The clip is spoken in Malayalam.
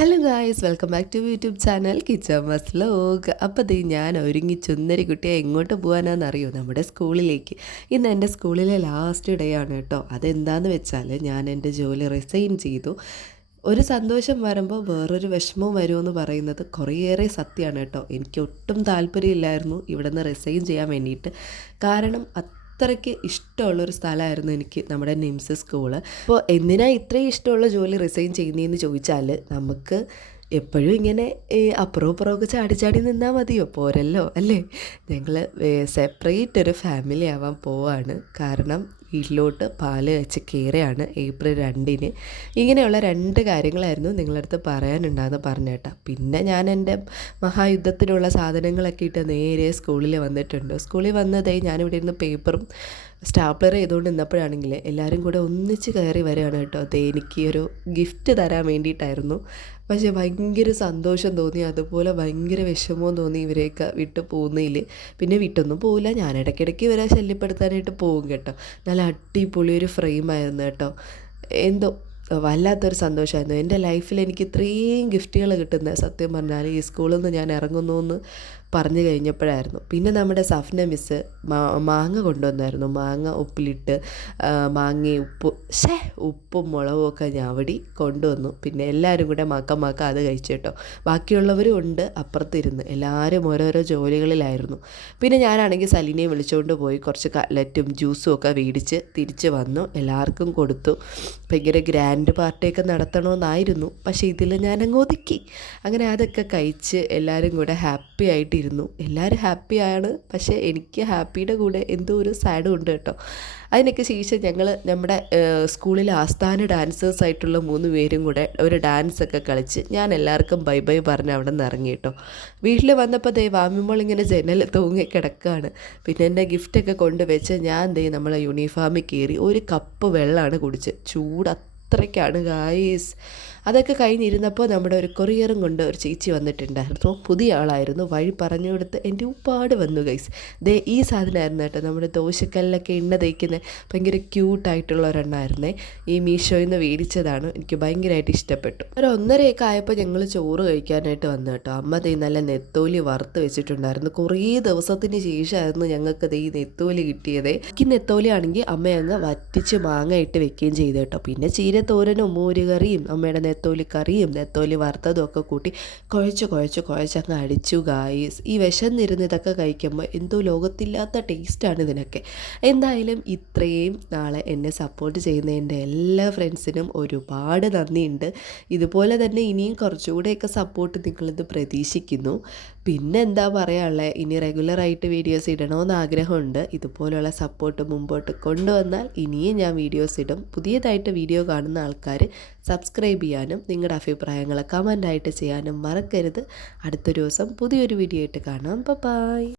Hello guys, welcome back to YouTube channel kitchen മസ് വ്ലോഗ്. അപ്പോൾ ദേ ഞാൻ ഒരുങ്ങി ചുന്നരി കുട്ടിയെ എങ്ങോട്ട് പോകാനാണെന്നറിയോ? നമ്മുടെ സ്കൂളിലേക്ക്. ഇന്ന് എൻ്റെ സ്കൂളിലെ ലാസ്റ്റ് ഡേ ആണ് കേട്ടോ. അതെന്താണെന്ന് വെച്ചാൽ ഞാൻ എൻ്റെ ജോലി റിസൈൻ ചെയ്തു. ഒരു സന്തോഷം വരുമ്പോൾ വേറൊരു വിഷമവും വരുമെന്ന് പറയുന്നത് കുറേയേറെ സത്യമാണ് കേട്ടോ. എനിക്ക് ഒട്ടും താല്പര്യമില്ലായിരുന്നു ഇവിടെ നിന്ന് റിസൈൻ ചെയ്യാൻ വേണ്ടിയിട്ട്. കാരണം അത്രയ്ക്ക് ഇഷ്ടമുള്ളൊരു സ്ഥലമായിരുന്നു എനിക്ക് നമ്മുടെ നിംസ് സ്കൂള്. അപ്പോൾ എന്തിനാണ് ഇത്രയും ഇഷ്ടമുള്ള ജോലി റിസൈൻ ചെയ്യുന്നതെന്ന് ചോദിച്ചാൽ, നമുക്ക് എപ്പോഴും ഇങ്ങനെ അപ്പുറവും ഇപ്പുറമൊക്കെ ചാടി ചാടി നിന്നാൽ മതിയോ? പോരല്ലോ അല്ലേ? ഞങ്ങൾ സെപ്പറേറ്റ് ഒരു ഫാമിലി ആവാൻ പോവാണ്. കാരണം വീട്ടിലോട്ട് പാല് വെച്ച് കയറുകയാണ് ഏപ്രിൽ 2-ന്. ഇങ്ങനെയുള്ള 2 കാര്യങ്ങളായിരുന്നു നിങ്ങളുടെ അടുത്ത് പറയാനുണ്ടാകുന്ന പറഞ്ഞേട്ടാ. പിന്നെ ഞാൻ എൻ്റെ മഹായുദ്ധത്തിനുള്ള സാധനങ്ങളൊക്കെ ഇട്ട് നേരെ സ്കൂളിൽ വന്നിട്ടുണ്ട്. സ്കൂളിൽ വന്നതേ ഞാനിവിടെ ഇരുന്ന് പേപ്പറും സ്റ്റാപ്ലർ ചെയ്തുകൊണ്ട് നിന്നപ്പോഴാണെങ്കിൽ എല്ലാവരും കൂടെ ഒന്നിച്ച് കയറി വരികയാണ് കേട്ടോ. അത് എനിക്ക് ഒരു ഗിഫ്റ്റ് തരാൻ വേണ്ടിയിട്ടായിരുന്നു. പക്ഷേ ഭയങ്കര സന്തോഷം തോന്നി, അതുപോലെ ഭയങ്കര വിഷമവും തോന്നി ഇവരെയൊക്കെ വിട്ട് പോകുന്നതിൽ. പിന്നെ വിട്ടൊന്നും പോവില്ല, ഞാൻ ഇടയ്ക്കിടയ്ക്ക് ഇവരെ ശല്യപ്പെടുത്താനായിട്ട് പോകും കേട്ടോ. നല്ല അടിപൊളി ഒരു ഫ്രെയിമായിരുന്നു കേട്ടോ. എന്തോ വല്ലാത്തൊരു സന്തോഷമായിരുന്നു. എൻ്റെ ലൈഫിൽ എനിക്ക് ഇത്രയും ഗിഫ്റ്റുകൾ കിട്ടുന്നത് സത്യം പറഞ്ഞാൽ ഈ സ്കൂളിൽ നിന്ന് ഞാൻ ഇറങ്ങുന്നു എന്ന് പറഞ്ഞു കഴിഞ്ഞപ്പോഴായിരുന്നു. പിന്നെ നമ്മുടെ സഫ്ന മിസ്സ് മാങ്ങ കൊണ്ടുവന്നായിരുന്നു. മാങ്ങ ഉപ്പിലിട്ട് മാങ്ങയും ഉപ്പും മുളകും ഒക്കെ ഞവടി കൊണ്ടുവന്നു. പിന്നെ എല്ലാവരും കൂടെ മാക്ക അത് കഴിച്ചു കേട്ടോ. ബാക്കിയുള്ളവരും ഉണ്ട് അപ്പുറത്തിരുന്ന്. എല്ലാവരും ഓരോരോ ജോലികളിലായിരുന്നു. പിന്നെ ഞാനാണെങ്കിൽ സലീനയെ വിളിച്ചുകൊണ്ട് പോയി കുറച്ച് കട്ട്ലറ്റും ജ്യൂസും ഒക്കെ മേടിച്ച് തിരിച്ച് വന്നു. എല്ലാവർക്കും കൊടുത്തു. ഭയങ്കര ഗ്രാൻഡ് പാർട്ടിയൊക്കെ നടത്തണമെന്നായിരുന്നു, പക്ഷേ ഇതിൽ ഞാനങ്ങ് ഒതുക്കി. അങ്ങനെ അതൊക്കെ കഴിച്ച് എല്ലാവരും കൂടെ ഹാപ്പി ആയിട്ട് ഇരുന്നു. എല്ലാവരും ഹാപ്പിയാണ്, പക്ഷേ എനിക്ക് ഹാപ്പിയുടെ കൂടെ എന്തോ ഒരു സാഡും ഉണ്ട് കേട്ടോ. അതിനൊക്കെ ശേഷം ഞങ്ങൾ നമ്മുടെ സ്കൂളിലെ ആസ്ഥാന ഡാൻസേഴ്സായിട്ടുള്ള 3 പേരും കൂടെ ഒരു ഡാൻസൊക്കെ കളിച്ച് ഞാൻ എല്ലാവർക്കും ബൈ ബൈ പറഞ്ഞ് അവിടെ നിന്ന് ഇറങ്ങി കേട്ടോ. വീട്ടിൽ വന്നപ്പോൾ ദേ വാമിമോൾ ഇങ്ങനെ ജനൽ തൂങ്ങി കിടക്കുകയാണ്. പിന്നെ എൻ്റെ ഗിഫ്റ്റൊക്കെ കൊണ്ടുവച്ച് ഞാൻ ദേ നമ്മളെ യൂണിഫോമിൽ കയറി ഒരു കപ്പ് വെള്ളമാണ് കുടിച്ച്. ചൂട് അത്രയ്ക്കാണ് ഗായ്സ്. അതൊക്കെ കഴിഞ്ഞിരുന്നപ്പോൾ നമ്മുടെ ഒരു കൊറിയറും കൊണ്ട് ഒരു ചേച്ചി വന്നിട്ടുണ്ടായിരുന്നു. പുതിയ ആളായിരുന്നു. വഴി പറഞ്ഞു കൊടുത്ത് എൻ്റെ ഉപ്പാട് വന്നു ഗൈസ്. ദേ ഈ സാധനമായിരുന്നു കേട്ടോ, നമ്മുടെ ദോശക്കല്ലൊക്കെ എണ്ണ തേക്കുന്ന ഭയങ്കര ക്യൂട്ടായിട്ടുള്ള ഒരെണ്ണമായിരുന്നേ. ഈ മീഷോയിൽ നിന്ന് മേടിച്ചതാണ്. എനിക്ക് ഭയങ്കരമായിട്ട് ഇഷ്ടപ്പെട്ടു. ഒരു 1:30 ആയപ്പോൾ ഞങ്ങൾ ചോറ് കഴിക്കാനായിട്ട് വന്നു കേട്ടോ. അമ്മ ദേ നല്ല നെത്തോലി വറുത്ത് വെച്ചിട്ടുണ്ടായിരുന്നു. കുറേ ദിവസത്തിന് ശേഷമായിരുന്നു ഞങ്ങൾക്ക് ദേ ഈ നെത്തോലി കിട്ടിയതേ. ഈ നെത്തോലി ആണെങ്കിൽ അമ്മ അങ്ങ് വറ്റിച്ച് മാങ്ങ ഇട്ട് വെക്കുകയും ചെയ്തു കേട്ടോ. പിന്നെ ചീരത്തോരനും മോരുകറിയും അമ്മയുടെ നെത്തോലി കറിയും നെത്തോലി വറുത്തതും ഒക്കെ കൂട്ടി കുഴച്ചങ്ങ് അടിച്ചു ഗായ്സ്. ഈ വിശന്നിരുന്ന് ഇതൊക്കെ കഴിക്കുമ്പോൾ എന്തോ ലോകത്തില്ലാത്ത ടേസ്റ്റാണ് ഇതിനൊക്കെ. എന്തായാലും ഇത്രയും നാളെ എന്നെ സപ്പോർട്ട് ചെയ്യുന്ന എൻ്റെ എല്ലാ ഫ്രണ്ട്സിനും ഒരുപാട് നന്ദിയുണ്ട്. ഇതുപോലെ തന്നെ ഇനിയും കുറച്ചുകൂടെയൊക്കെ സപ്പോർട്ട് നിങ്ങളിത് പ്രതീക്ഷിക്കുന്നു. പിന്നെ എന്താ പറയാനുള്ളത്, ഇനി റെഗുലറായിട്ട് വീഡിയോസ് ഇടണമെന്ന് ആഗ്രഹമുണ്ട്. ഇതുപോലുള്ള സപ്പോർട്ട് മുമ്പോട്ട് കൊണ്ടുവന്നാൽ ഇനിയും ഞാൻ വീഡിയോസ് ഇടും. പുതിയതായിട്ട് വീഡിയോ കാണുന്ന ആൾക്കാർ സബ്സ്ക്രൈബ് ചെയ്യാനും നിങ്ങളുടെ അഭിപ്രായങ്ങൾ കമൻ്റായിട്ട് ചെയ്യാനും മറക്കരുത്. അടുത്തൊരു ദിവസം പുതിയൊരു വീഡിയോ ആയിട്ട് കാണാം. ബൈ.